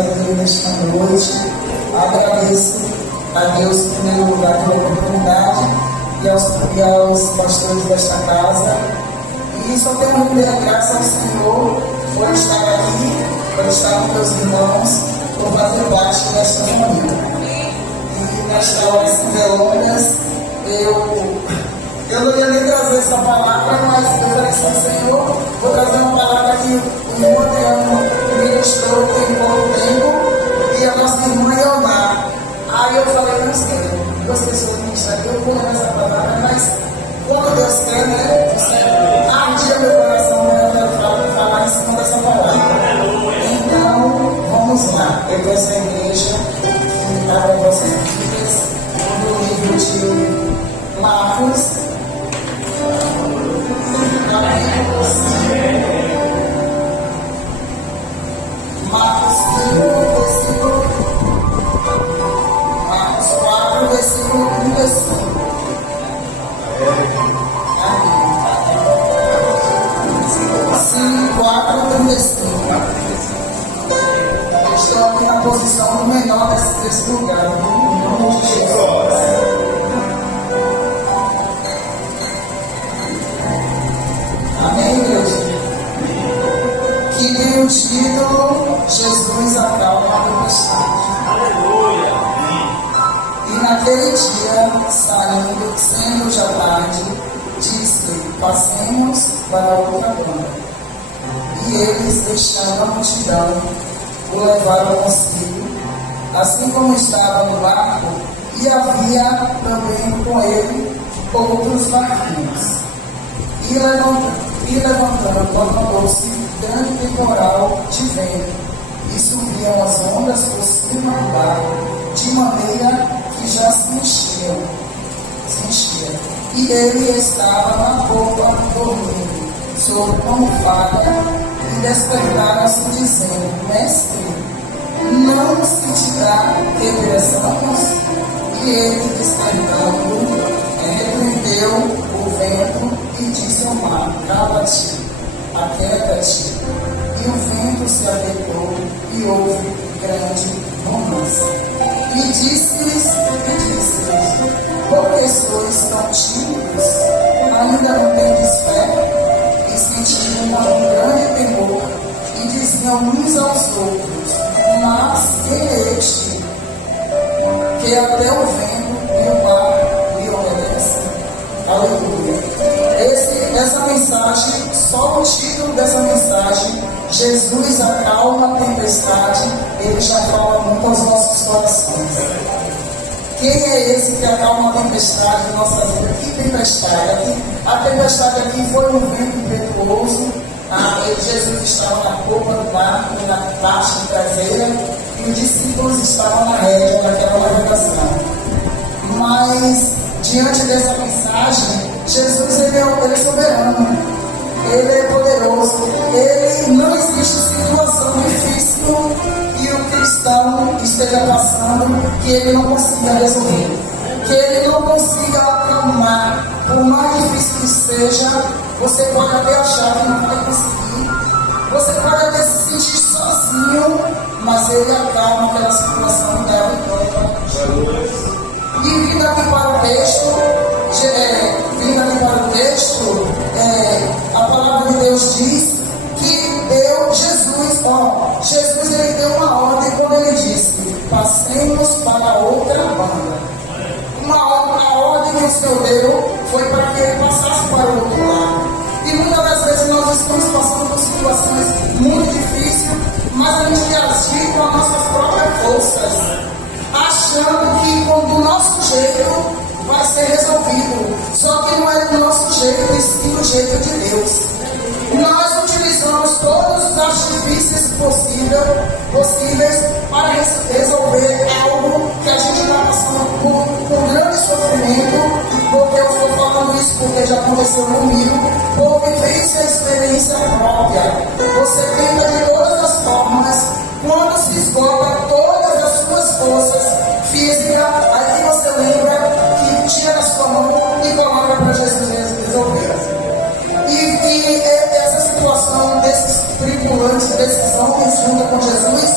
aqui nesta noite. Agradeço a Deus, em primeiro lugar, pela oportunidade e aos pastores desta casa. E só tenho que dar graças ao Senhor por estar aqui, por estar com meus irmãos, por fazer parte desta família. E nesta hora sem delongas, eu não ia nem trazer essa palavra, mas eu falei assim, Senhor, vou trazer uma palavra que o irmão Adriano ministrou tem pouco tempo, e a nossa irmã Iomar. Aí eu falei, não sei, vocês vão ministrar, eu vou levar essa palavra, mas quando Deus quer, né? Ardia meu coração, né? Eu quero falar em cima dessa palavra. Então, vamos lá. Eu peço à igreja que abra vossas Bíblias no livro de Marcos. Marcos 4, versículo 1 e 5. Sim, 4:35. Estou aqui na posição do menor desse lugar, em nome de Jesus. Amém, igreja? Que tem o título Jesus acalma a tempestade. Aleluia! E naquele dia, sendo já tarde, disse: passemos para outra banda. E eles, deixando a multidão, o levaram consigo, assim como estava no barco, e havia também com ele outros barquinhos. E levantando, tornou-se grande temporal de vento, e subiam as ondas por cima do barco, de maneira que já se enchia. E ele estava na popa dormindo, sobre uma almofada, e despertaram-se dizendo: Mestre, não se te dá que pereçamos? E ele, despertando, repreendeu o vento e disse ao mar: cala-te, aquieta-te. E o vento se aquietou e houve grande bonança. E disse-lhes: porque sois tão tímidos? Ainda não tendes fé? E sentiram um grande temor e diziam uns aos outros: mas quem é este que até o vento e o mar lhe obedecem? Aleluia. Essa mensagem, só o título dessa mensagem, Jesus acalma a tempestade, ele já fala muito aos nossos corações. Quem é esse que acalma a tempestade da nossa vida? Que tempestade? A tempestade aqui foi um vento impetuoso. Jesus estava na popa do barco, na parte traseira, e os discípulos estavam na rédea daquela navegação. Mas, diante dessa mensagem, Jesus ele é soberano, ele é poderoso, não existe situação difícil que o cristão esteja passando que ele não consiga resolver, que ele não consiga acalmar. Por mais difícil que seja, você pode até achar que não vai conseguir, você pode até se sentir sozinho, mas ele acalma aquela situação e dá a vitória. E vindo aqui para o texto, a palavra de Deus diz que Jesus ele deu uma ordem quando ele disse: passemos para outra banda. A ordem que o Senhor deu foi para que ele passasse para o outro lado. E muitas das vezes nós estamos passando por situações muito difíceis, mas a gente agir com as nossas próprias forças, achando que do nosso jeito vai ser resolvido. Só que não é do nosso jeito, e sim do jeito de Deus. Nós utilizamos todos os artifícios possíveis para resolver algo que a gente está passando por grande sofrimento. Porque eu estou falando isso porque já aconteceu comigo, por vivência e experiência própria. Você tenta de todas as formas, quando se esgota todas as suas forças físicas, aí você lembra que tira a sua mão e coloca para Jesus resolver. E essa situação desses tripulantes, desses homens junto com Jesus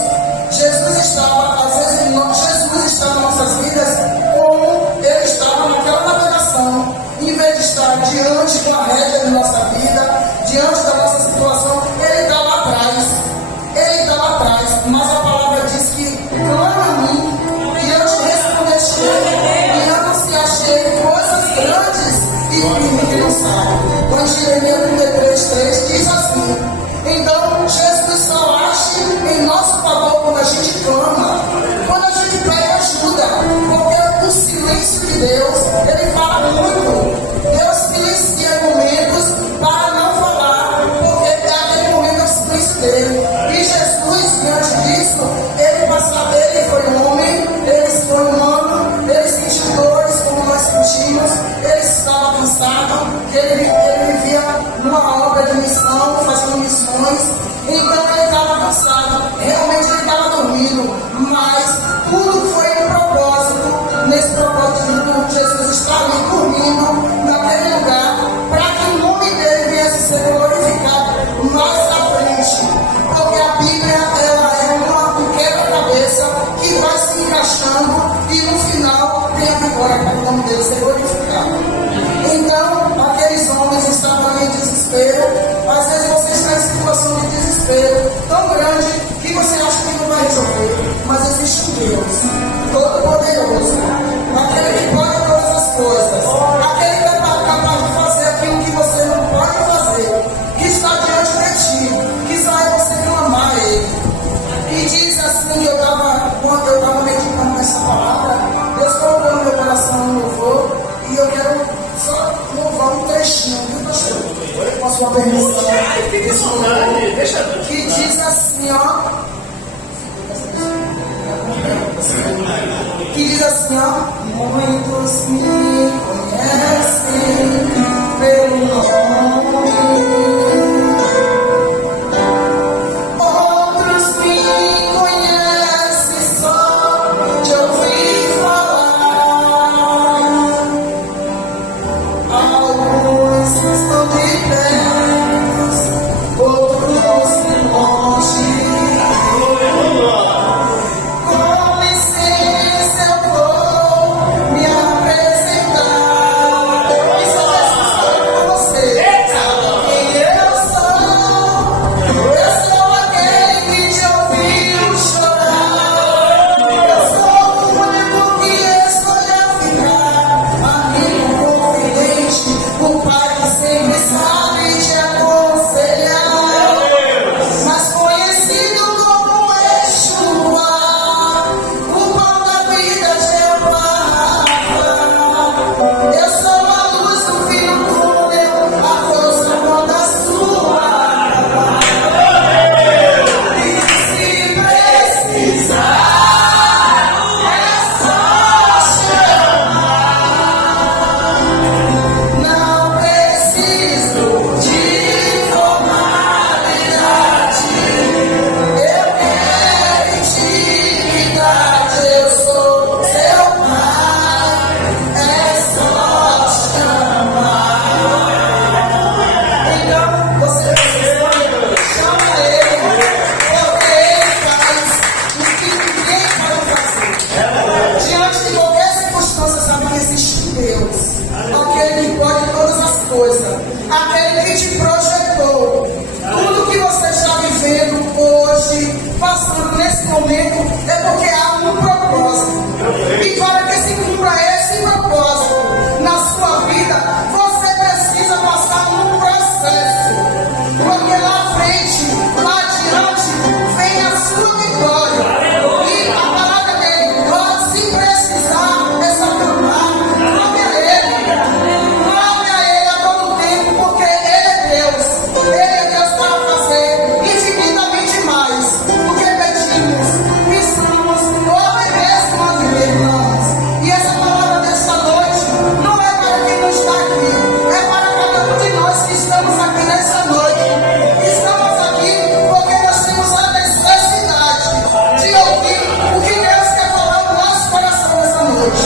Deus, Todo-Poderoso, aquele que pode todas as coisas, aquele que é capaz de fazer aquilo que você não pode fazer, que está diante de ti, que só é você clamar a Ele. E diz assim, quando eu estava meditando nessa palavra, Deus colocou no meu coração um louvor, e eu quero só louvar um trechinho, viu, pastor? Com a sua permissão, que diz assim, ó. Que diz assim, ó. Muitos me conhecem pelo nome, outros me conhecem só de ouvir falar. Alguns estão de perto, outros de longe. Com licença, eu vou me apresentar. Isso é responsável por você. Sabe quem eu sou? Eu sou aquele que te ouviu chorar. Eu sou o único que escolheu ficar. Amigo confidente, o pai que sempre sabe te aconselhar. Mas conhecido como Yeshua, o pão da vida, Jeová. Eu sou a luz do fim do túnel, a força quando a sua. E se precisar, é só chamar. Não preciso de formalidade. Eu quero intimidade. Eu sou seu pai. É só chamar. Então você precisa chama ele, porque ele faz o que ninguém pode fazer. Diante de qualquer circunstância, sabe que existe um Deus, aquele que pode todas as coisas, aquele que te projetou. Tudo que você está vivendo hoje, passando nesse momento, é porque há um propósito. E para que se cumpra esse propósito na sua vida, você precisa passar um processo. Porque lá à frente, lá adiante, vem a sua vitória. E a palavra dele, pode se precisar dessa caminhada, clame a ele. Clame a ele a todo tempo, porque ele é Deus. Ele é Deus para fazer infinitamente mais do que pedimos, pensamos ou até mesmo imaginamos. E essa palavra dessa noite não é para quem não está aqui, é para cada um de nós que estamos aqui nessa noite. Estamos aqui porque nós temos a necessidade de ouvir o que Deus quer falar no nosso coração nessa noite.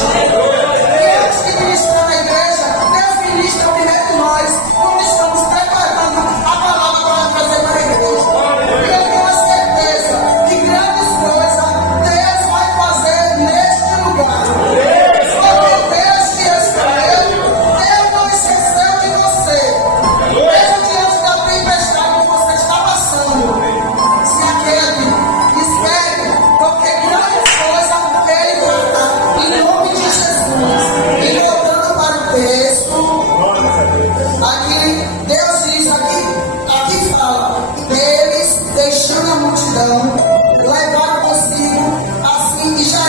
E antes de ministrar na igreja, Deus ministra primeiro nós, como estamos preparando a palavra para trazer para a igreja. E eu tenho a certeza que grandes coisas Deus vai fazer neste lugar. Porque Deus te escolheu, Deus não esqueceu de você. Mesmo diante da tempestade que você está passando, se aquele espere, porque grandes coisas Ele fará em nome de Jesus. E voltando para o texto, aqui Deus diz, aqui fala, eles deixando a multidão, levaram consigo, assim que já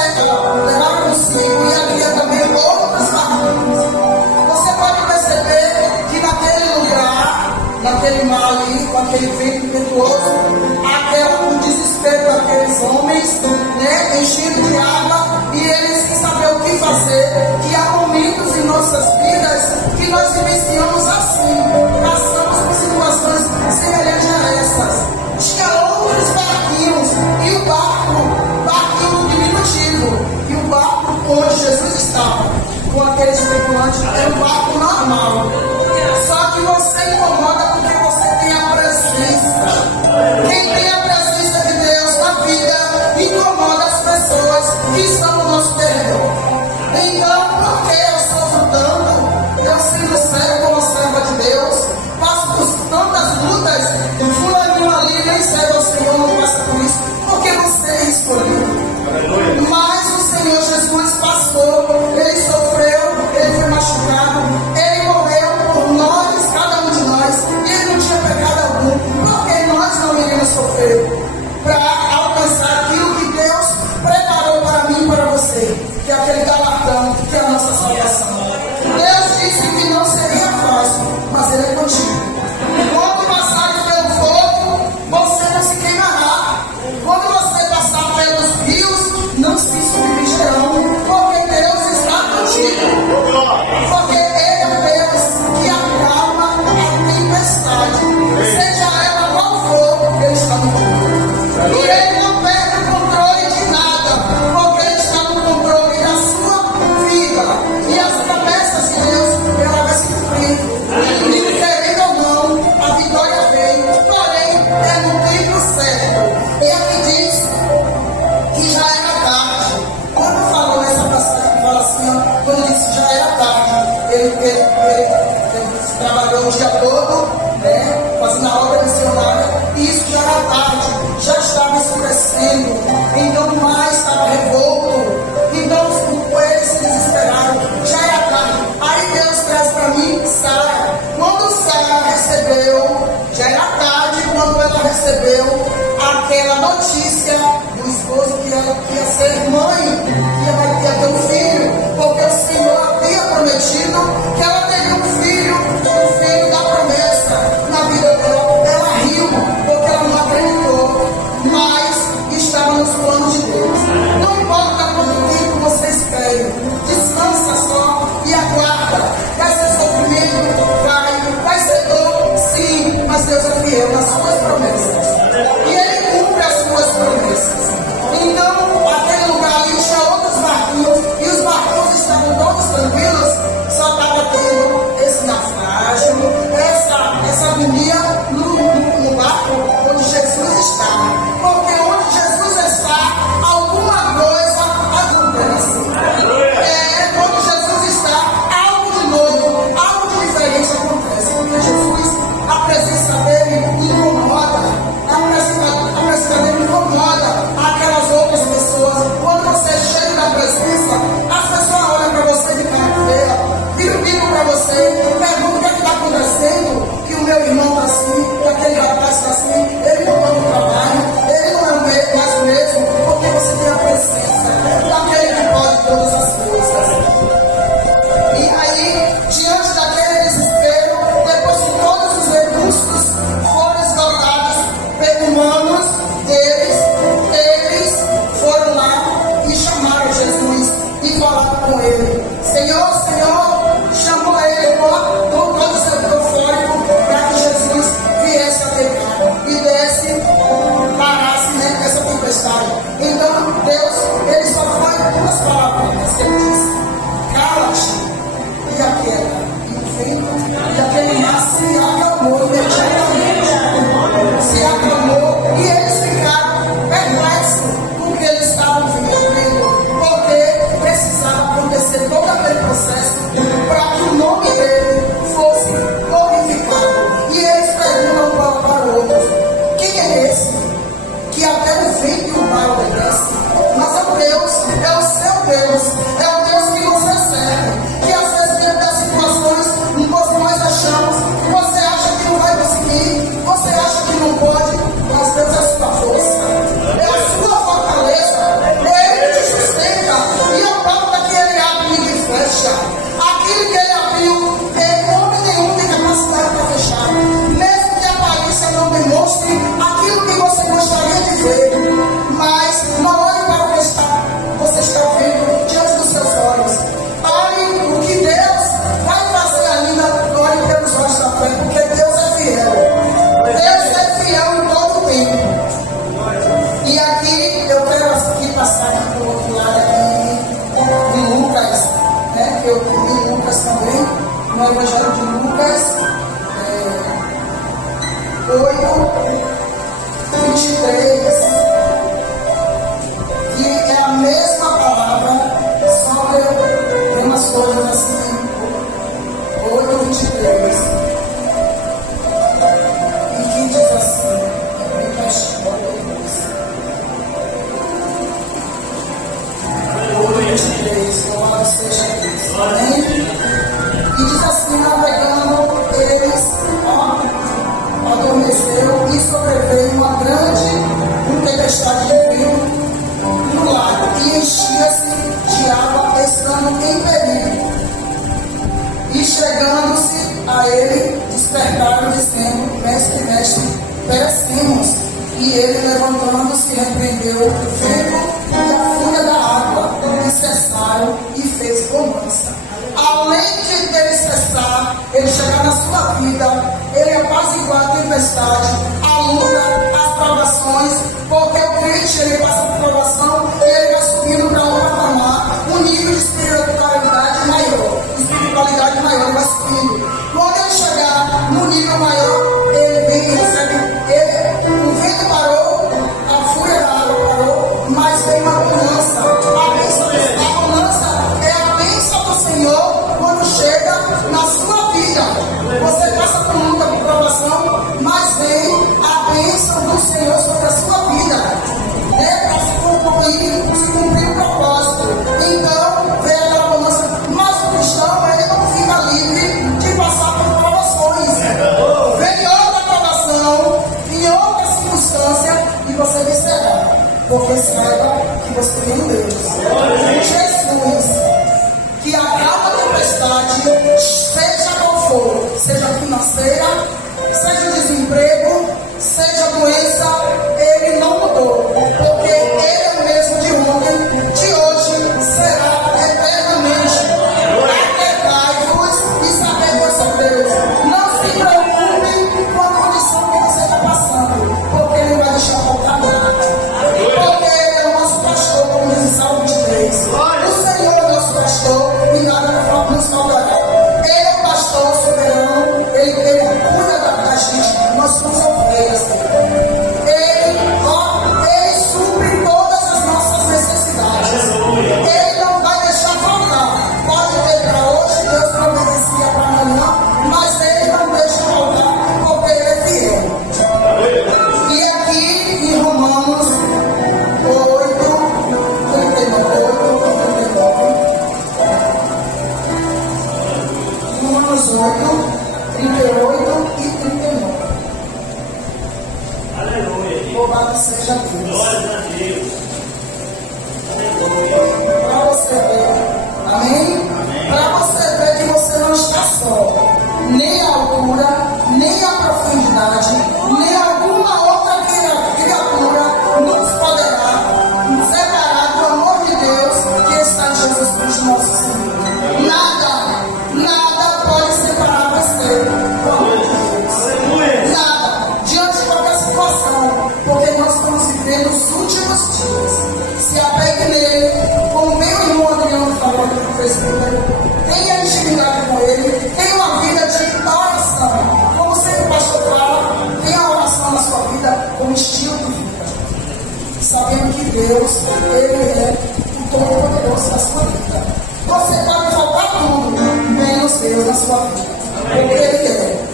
levaram consigo, e havia também outros barcos. Você pode perceber que naquele lugar, naquele mar ali, com aquele vento impetuoso, aquela um desespero daqueles homens, né, enchidos de água, e eles sem saber o que fazer, que há momentos em nossas vidas que nós vivenciamos assim, passamos por situações semelhantes a essas. Tinha outros barquinhos, e o barquinho diminutivo, e o barco onde Jesus estava, com aqueles tripulantes, era um barco normal. Só que você incomoda porque você tem a presença. Quem tem a presença de Deus na vida, incomoda as pessoas que estão no nosso terreno. Então, por que eu sofro tanto? Eu sendo servo como serva de Deus, passo por tantas lutas, o fulaninho ali nem serve ao Senhor, não passa por isso, porque você escolheu. Mas recebeu aquela notícia do esposo que ela ia ser mãe, que ela ia ter um filho, porque o Senhor havia prometido que ela teria um filho da promessa na vida dela. Ela riu, porque ela não acreditou, mas estava nos planos de Deus. Não importa quanto tempo vocês querem, descansa só e aguarda. Vai ser sofrimento, vai ser dor, sim, mas Deus é fiel nas suas promessas. E Ele cumpre as suas promessas. Então, aquele lugar ali tinha outros barquinhos, e os barquinhos estavam todos tranquilos, só estava tendo esse naufrágio, essa agonia no barco onde Jesus está. Porque onde Jesus está, alguma coisa acontece. Quando Jesus está, algo de novo, algo de diferente acontece. Porque Jesus, a presença dele incomoda. A presença dele incomoda aquelas outras pessoas. Quando você chega na presença, as pessoas olham para você de cara feia, viram para você, perguntam o que está acontecendo, que o meu irmão está assim, que aquele rapaz está assim, ele não está no trabalho, ele não é mais o mesmo, porque você tem a presença daquele que pode todas as coisas. E aí, diante daquele desespero, depois que todos os recursos foram esgotados humanos deles, eles foram lá e chamaram Jesus e falaram com ele. Senhor, chamou ele com todo o seu eufórico para que Jesus viesse a pecar e desse, parasse essa tempestade. Então Deus, ele só foi duas palavras que ele disse: cala-te e aquieta. E o vento e aquele mar se acalmou imediatamente. Se acalmou e eles ficaram perplexos com o que eles estavam vivendo, porque precisava acontecer todo aquele processo para que o nome dele fosse glorificado. E eles perguntam para o outro: quem é esse que até o vento e o mar obedecem? Mas é o Deus, é o seu Deus, é o Deus que você serve, que às vezes dentro das situações em que nós achamos, você acha que não vai conseguir, você acha que não pode, mas Deus é a sua força, é a sua fortaleza, Ele te sustenta, e a porta que Ele abre ninguém fecha. Aquilo que Ele abriu, homem nenhum tem capacidade para fechar, mesmo que a aparência não demonstre aquilo que você gostaria de ver, mas não olhe para o que você está vendo diante dos seus olhos. Olhe o que Deus vai fazer ainda, olhe pelos olhos da fé, porque Deus é fiel. Deus é fiel em todo o tempo. E aqui eu quero aqui passar para o outro lado aqui de Lucas, né? Eu li Lucas também, no Evangelho de Lucas 8:23. E é a mesma palavra, só que eu tenho umas coisas assim. 8:23. E que diz assim, bem baixinho, 8:23, glória seja Deus. Amém? E diz assim, navegando, eles adormeceu e sobreveio uma grande tempestade de frio no lago, e enchia-se de água, estando em perigo. E chegando-se a ele, despertaram, dizendo: mestre, perecemos. E ele, levantando-se, repreendeu o vento e a fúria da água, e cessaram, e fez bonança. Além de ele cessar, ele chegar na sua vida, ele apaziguar a tempestade, a luta, as provações, porque o crente, ele passa por provação e ele vai subindo para um patamar, um nível de espiritualidade maior, ele vai subindo. Quando ele chegar no nível maior, ele vem e recebe, o vento parou, a fúria da água parou, mas vem uma bonança. A bonança é a bênção do Senhor quando chega na sua vida. Você passa por luta, por provação, mas vem a bênção do Senhor sobre a sua vida, para se cumprir o propósito. Então, vem aquela bonança. Mas o cristão, ele não fica livre de passar por provações. Vem outra provação, em outra circunstância. você tem um Deus. Jesus, que acalma a tempestade, seja qual for, seja financeira, seja desemprego, seja doença, Ele não mudou, porque Ele é o mesmo de ontem, de hoje, será eternamente. Acreditai-vos e sabei que sou Deus. Não se preocupe com a condição que você está passando, porque Ele não vai deixar faltar nada. Porque Ele é o nosso pastor, como diz o Salmo 23. O Senhor é o nosso pastor e nada nos faltará. Ele é o pastor soberano, Ele cuida da gente, nós somos ovelhas. Ele supre todas as nossas necessidades. Ele não vai deixar faltar. Pode ter para hoje, Deus providencia para amanhã, mas Ele não deixa faltar, porque Ele é fiel. E aqui em Romanos 8, 39, Romanos 8, 38 e 39. Aleluia. Louvado seja Deus. Glória a Deus. Para você ver, amém? Para você ver que você não está só. Nem a altura, nem a profundidade, nem alguma outra criatura nos poderá separar do amor de Deus que está em Jesus Cristo nosso Senhor. Nada pode separar você do amor de Deus. Nada, diante de qualquer situação, porque nós estamos vivendo os últimos dias. Se apegue nele, como o meu irmão Adriano falou aqui no Facebook, tenha intimidade com ele, tenha uma vida de oração. Como sempre o pastor fala, tenha a oração na sua vida como estilo de vida. Sabendo que Deus, Ele é o Todo-Poderoso da sua vida. Você pode faltar tudo, menos Deus na sua vida. Porque Ele é.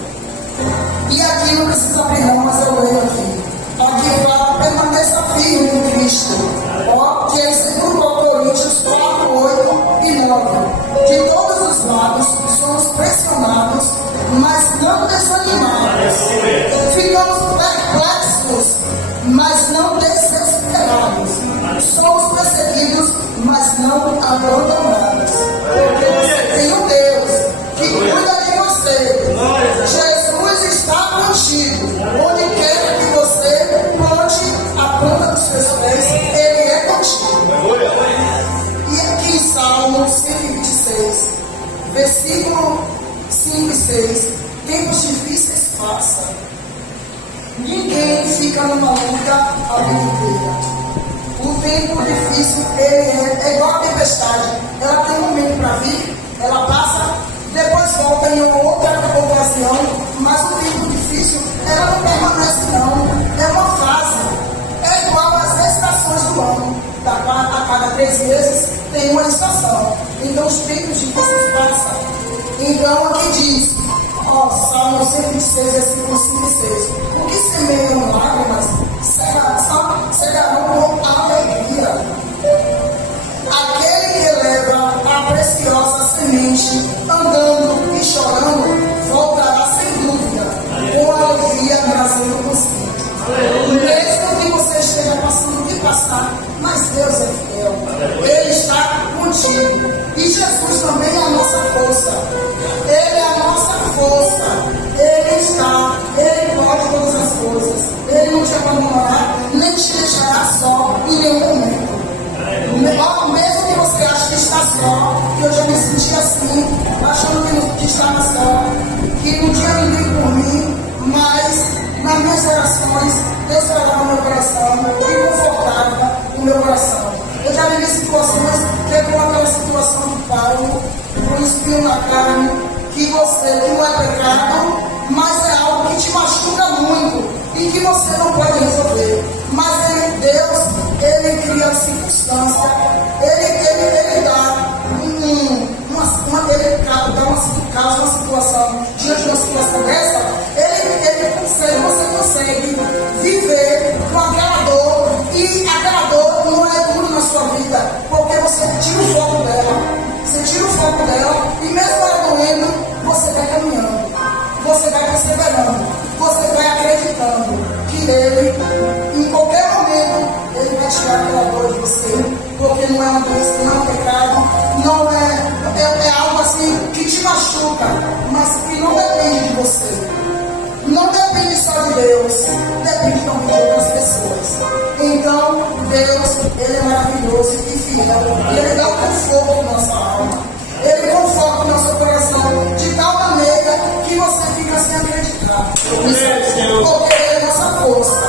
E aqui não precisa abrir não, mas eu leio aqui. Aqui fala, permaneça firme em Cristo. Ó, que é em 2 Coríntios 4, 8 e 9. De todos os lados somos pressionados, mas não desanimados. Ficamos perplexos, mas não desesperados. Somos perseguidos, mas não abandonados. Porque você tem um Deus que cuida de você. Jesus está contigo. Onde quer que você plante a planta dos seus pés, Ele é contigo. E aqui em Salmo 126, versículo 5 e 6, tempos difíceis passa. Ninguém fica numa luta a vida inteira. O tempo difícil, ele é igual a tempestade. Ela tem um momento para vir, ela passa, depois volta em outra ocasião, mas o tempo difícil, ela não permanece não. É uma fase. É igual às estações do ano. A cada 3 meses tem uma estação. Então os tempos difíceis passam. Então aqui diz, ó, Salmo 126, versículo 5 e 6. O que semeiam lágrimas cegarão com alegria. Aquele que leva a preciosa semente, andando e chorando, voltará sem dúvida, com alegria trazendo consigo. Mesmo que você esteja passando de passar, mas Deus é fiel. Ele está contigo. E Jesus também é a nossa força. Ele é a nossa força. Ele está, Ele pode todas as coisas. Ele não te abandonará, nem te deixará só em nenhum momento. Mesmo que você ache que está só, que eu já me senti assim, achando que estava só, que não tinha ninguém por mim, mas nas minhas orações, Deus falava no meu coração e confortava o meu coração. Eu já vivi situações, que é como aquela situação de Paulo, com o espinho na carne, que não é pecado, mas é algo que te machuca muito e que você não pode resolver. Mas Deus, Ele cria a circunstância, Ele dá uma situação, diante de uma situação dessa, você consegue viver com aquela dor, e aquela dor não é tudo na sua vida, porque você tira o foco dela, e mesmo ela doendo, você vai caminhando, você vai perseverando, você vai acreditando que Ele, em qualquer momento, Ele vai tirar aquela dor de você. porque não é uma doença, não é um pecado, não é algo assim que te machuca, mas que não depende de você. Não depende só de Deus, depende também de outras pessoas. Então, Deus, Ele é maravilhoso e fiel. E Ele dá conforto na nossa alma. Ele conforta o nosso coração de tal maneira que você fica sem acreditar. Porque Ele é nossa força.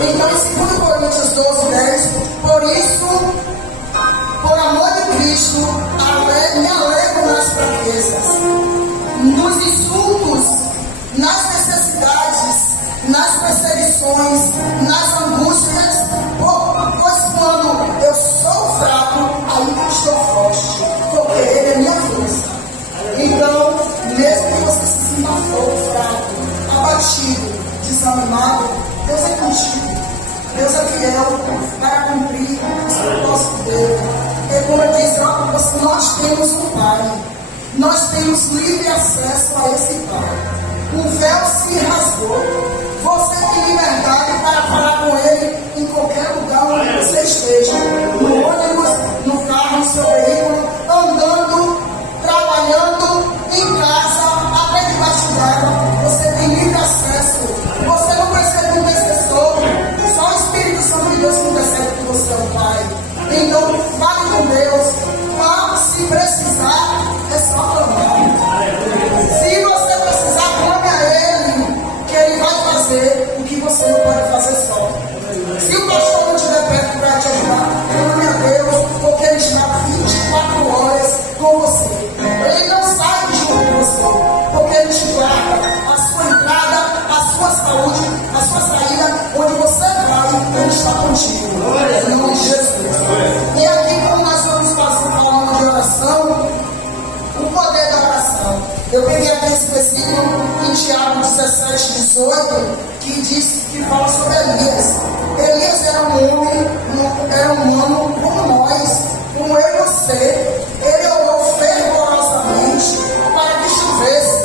Então, em 2 Coríntios 12:10, por isso, por amor de Cristo, me alegro nas fraquezas, nos insultos, nas necessidades, nas perseguições, nas angústias, pois quando eu sou fraco, aí eu estou forte, porque Ele é minha força. Então, mesmo que você se sinta fraco, abatido, desanimado, Deus é contigo. Deus é fiel para cumprir os propósitos dele. E como eu disse, nós temos um Pai. Nós temos livre acesso a esse Pai. O véu se rasgou. Você tem liberdade para falar com Ele em qualquer lugar onde você esteja. No ônibus, no carro, no seu veículo, andando, trabalhando, em casa, até debaixo d'água. Você tem livre acesso. Você não precisa de um intercessor. Só o Espírito Santo de Deus que percebe que você é o Pai. Então, fale com Deus. Se precisar, é só clamar. Se você precisar, clame a Ele, que Ele vai fazer o que você não pode fazer só. Se o pastor não estiver perto para te ajudar, clame a Deus, porque Ele está 24 horas com você. Ele não sai junto com você, porque Ele te guarda a sua entrada, a sua saúde, a sua saída, onde você vai, Ele está contigo. Em nome de Jesus. E aqui, como nós vamos falando de oração, o poder da oração. Eu peguei aqui esse versículo em Tiago 17:18, que fala sobre Elias. Elias era um homem, era um humano como nós, como eu e você. Ele orou fervorosamente para que chovesse,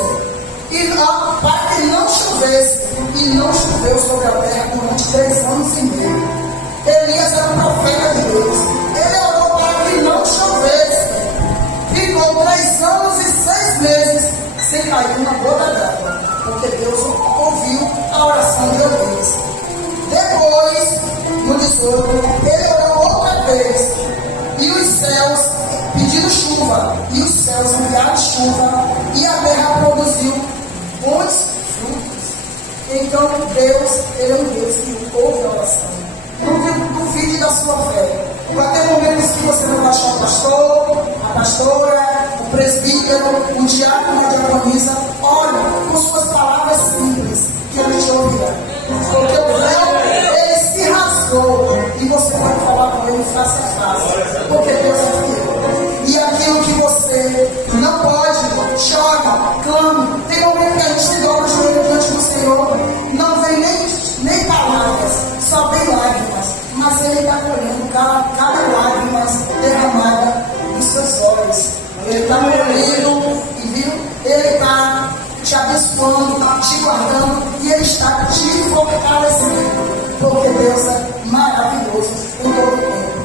para que não chovesse, e não choveu sobre a terra durante 3 anos e meio. Elias era um profeta de Deus. Ele orou para que não chovesse. Ficou 3 anos e 6 meses sem cair uma gota d'água, porque Deus ouviu a oração de Elias. Depois, no 18, ele orou outra vez, e os céus pediram chuva, e os céus enviaram chuva, e a terra produziu bons frutos. Então, Deus, Ele é um Deus que ouve a oração. Duvide da sua fé. Vai ter momentos que você não vai achar o pastor, a pastora, o presbítero, o diácono e a diaconisa. Olha, com suas palavras simples, que Ele te ouvirá. Porque o véu, ele se rasgou, e você vai falar com Ele face a face, porque Deus é fiel. E aquilo que você não pode, chora, clame. Tem momento que a gente dobra o joelho diante do Senhor, não vem nem palavras, só vem lágrimas, mas Ele está colhendo cada lágrima derramada nos seus olhos. Ele está colhendo, e viu? Ele está te abençoando, te guardando, e Ele está te fortalecendo, porque Deus é maravilhoso em todo o tempo.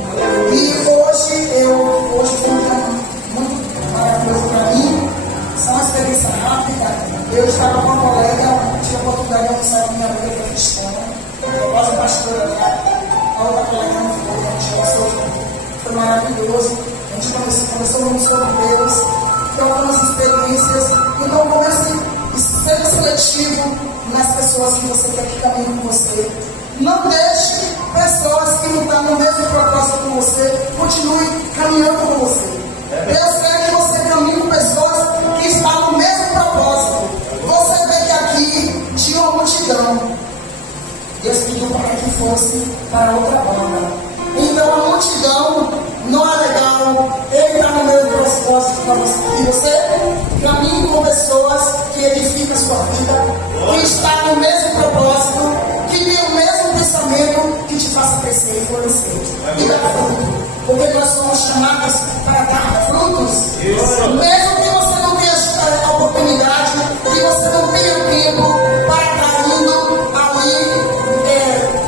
E hoje foi um dia muito maravilhoso para mim. Só uma experiência rápida. Eu estava com uma colega, tive a oportunidade de almoçar com minha amiga cristã, quase pastora lá. A outra colega não foi, a gente passou, foi maravilhoso. A gente conversou muito sobre Deus, trocamos experiências. Então, comece a ser seletivo nas pessoas que você quer que caminhem com você. Não deixe pessoas que não estão no mesmo propósito com você, continue caminhando com você. Deus quer que você caminhe com pessoas que estão no mesmo propósito. Você vê que aqui tinha uma multidão. Deus pediu para que fosse para outra banda. Então a multidão não é legal. Ele está no mesmo propósito para você. E você caminhe com pessoas que edificam a sua vida, que está no mesmo propósito, que tem o mesmo pensamento, que te faça crescer e florescer. E dar fruto. Porque nós somos chamados para dar frutos. Mesmo que você não tenha a oportunidade, que você não tenha tempo para estar indo ali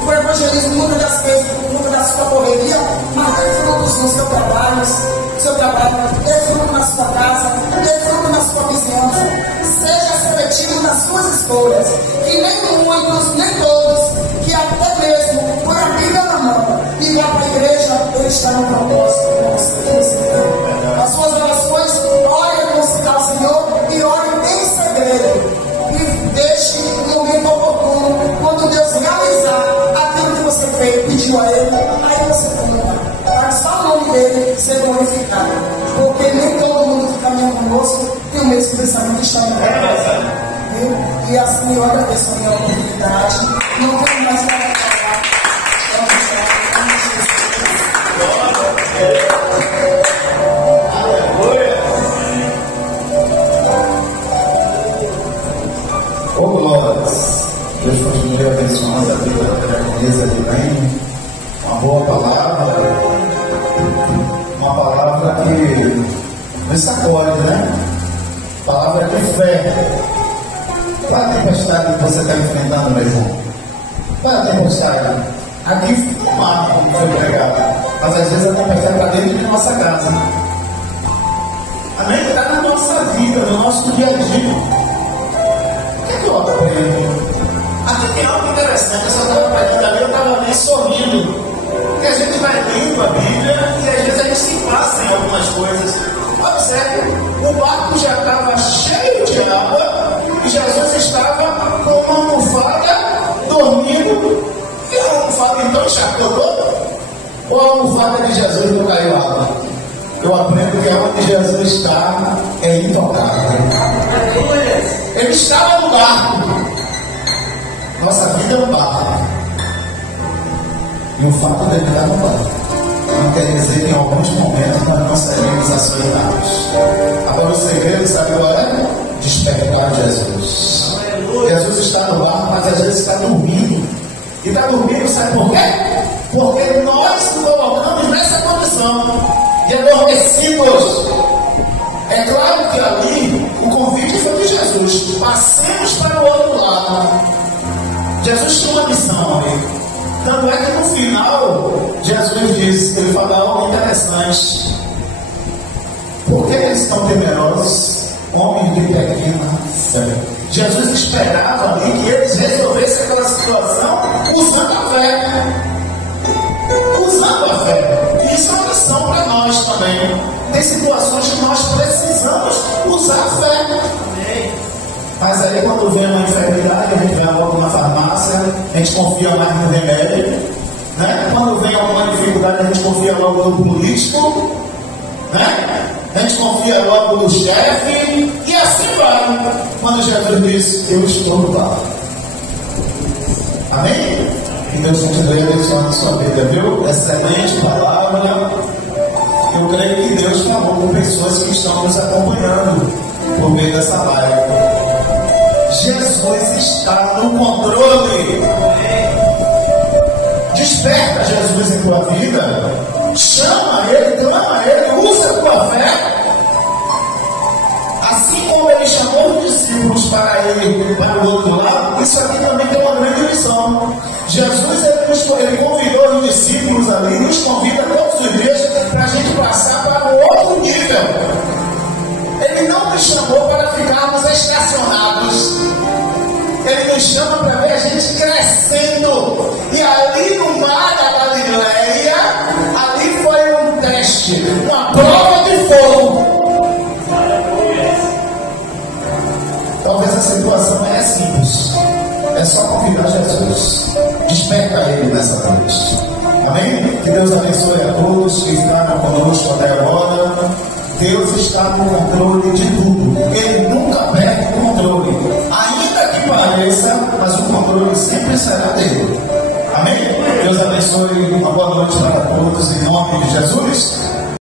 para o evangelismo muitas das vezes por conta da sua correria, mas dê frutos no seu trabalho, dê fruto na sua casa, dê fruto na sua vizinhança. Seja seletivo nas suas escolhas. Que nem muitos, nem todos, que até mesmo por a Bíblia na mão e vá para a igreja, ele está no propósito com você. As suas orações, ore ao Senhor e ore em segredo. E deixe no momento oportuno, quando Deus realizar aquilo que você pediu a Ele, aí você cumpra, para só o nome dele ser glorificado. Porque nem todo mundo que caminha conosco tem o mesmo pensamento que está no coração. E assim eu agradeço a minha oportunidade. Não tenho mais nada para falar. Ô glórias, Deus continue abençoando a vida da Teresa de bem, uma boa palavra, uma palavra que nos sacode, né? Palavra de fé. Qual a tempestade que você está enfrentando, meu irmão? Qual é a tempestade? Aqui foi um mar, como foi pregado, mas às vezes a tempestade está dentro de nossa casa. Amém? Está na nossa vida, no nosso dia a dia. Aqui tem algo interessante. Eu só estava pregando ali, eu estava ali sorrindo. Porque a gente vai lendo a Bíblia e às vezes a gente se passa em algumas coisas. Observe, o barco já estava cheio de água e Jesus estava com uma almofada dormindo. E a almofada então chacotou? Ou a almofada de Jesus não caiu água? Eu aprendo que onde Jesus está é intocável. Ele estava no barco. Nossa vida é um barco. E o fato dele estar no barco não quer dizer que em alguns momentos nós não seremos açoitados. Agora o segredo, sabe qual é? Despertar Jesus. Jesus está no barco, mas às vezes está dormindo. E está dormindo, sabe por quê? Porque nós nos colocamos nessa condição de adormecidos. É claro que ali o convite foi de Jesus. Passemos para o outro lado. Jesus tinha uma missão ali. Tanto é que no final, Jesus disse, ele fala algo interessante. Por que eles estão temerosos? Homens de pequena fé. Jesus esperava ali que eles resolvessem aquela situação usando a fé. Usando a fé. E isso é uma lição para nós também. Tem situações que nós precisamos usar a fé. Mas aí quando vem uma enfermidade, a gente vai logo na farmácia, a gente confia mais no remédio, né? Quando vem alguma dificuldade, a gente confia logo no político, né? A gente confia logo no chefe, e assim vai. Quando Jesus disse, eu estou no barco. Amém? Que Deus continue abençoando a sua vida, viu? Excelente palavra. Eu creio que Deus falou com pessoas que estão nos acompanhando por meio dessa live. Jesus está no controle. Desperta Jesus em tua vida. Chama Ele, clama Ele, usa a tua fé. Assim como Ele chamou os discípulos para ir para o outro lado, isso aqui também tem uma grande lição. Jesus ele convidou os discípulos ali, nos convida todos os dias para a gente passar para um outro nível. Ele não nos chamou para ficarmos estacionados. Ele nos chama para ver a gente crescendo. E ali no mar da Galileia, ali foi um teste, uma prova de fogo. Talvez a situação é simples. É só convidar Jesus. Desperta Ele nessa noite. Amém? Que Deus abençoe a todos que ficaram conosco até agora. Deus está no controle de tudo. Ele nunca perde o controle. Ainda que pareça, mas o controle sempre será dele. Amém? Deus abençoe. Uma boa noite para todos em nome de Jesus.